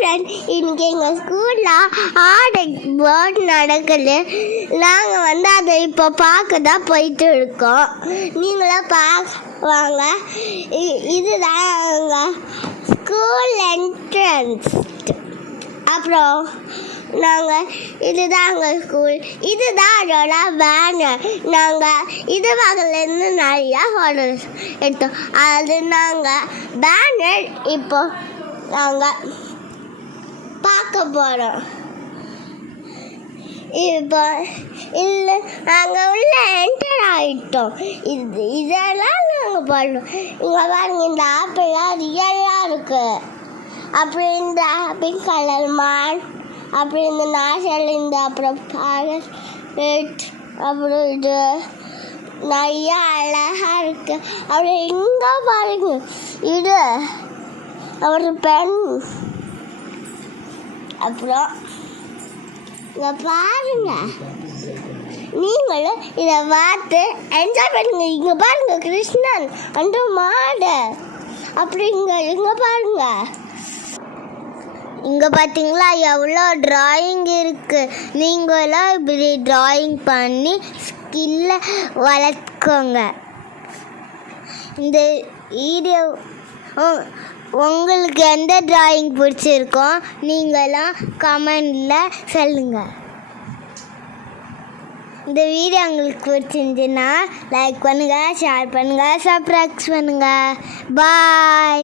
Friend, இன்னைக்கு எங்கள் ஸ்கூலில் ஆர்ட் பேர்ட் நடக்குது. நாங்கள் அதை இப்போ பார்க்க தான் போயிட்டு இருக்கோம். நீங்களும் வாங்க. இதுதான் எங்கள் ஸ்கூல் என்ட்ரன்ஸ். அப்புறம் இதுதான் எங்கள் ஸ்கூல். இதுதான் அதோட பேனர். நாங்கள் இது வகையிலேருந்து நிறையா ஃபோட்டோஸ் எடுத்தோம். அது நாங்கள் பேனர் இப்போ நாங்கள் பார்க்க போகிறோம். இப்போ இல்லை, நாங்கள் உள்ள என்டர் ஆகிட்டோம். இதெல்லாம் நாங்கள் பண்ணோம். இங்கே பாருங்க, இந்த ஆப்பிள்லாம் ரியலாக இருக்குது. அப்புறம் இந்த பிங்க் கலர் மான், அப்புறம் இந்த நாசல், இந்த அப்புறம் பேரட், அப்புறம் இது நிறையா அழகாக இருக்கு. அப்புறம் இங்கே பாருங்க, இது ஒரு பெண். அப்புறம் இங்கே பாருங்க, நீங்களும் இதை பார்த்து என்ஜாய் பண்ணுங்க. இங்கே பாருங்க, கிருஷ்ணன் அந்த மாடு. அப்புறம் இங்கே பாருங்க, இங்கே பார்த்தீங்களா எவ்வளோ ட்ராயிங் இருக்குது. நீங்களும் இப்படி ட்ராயிங் பண்ணி ஸ்கில்லை வளர்த்துக்கோங்க. இந்த வீடியோ உங்களுக்கு எந்த ட்ராயிங் பிடிச்சிருக்கோ நீங்களாம் கமெண்டில் சொல்லுங்கள். இந்த வீடியோ உங்களுக்கு பிடிச்சிருந்துச்சுன்னா லைக் பண்ணுங்கள், ஷேர் பண்ணுங்கள், சப்ஸ்கிரைப் பண்ணுங்கள். பாய்.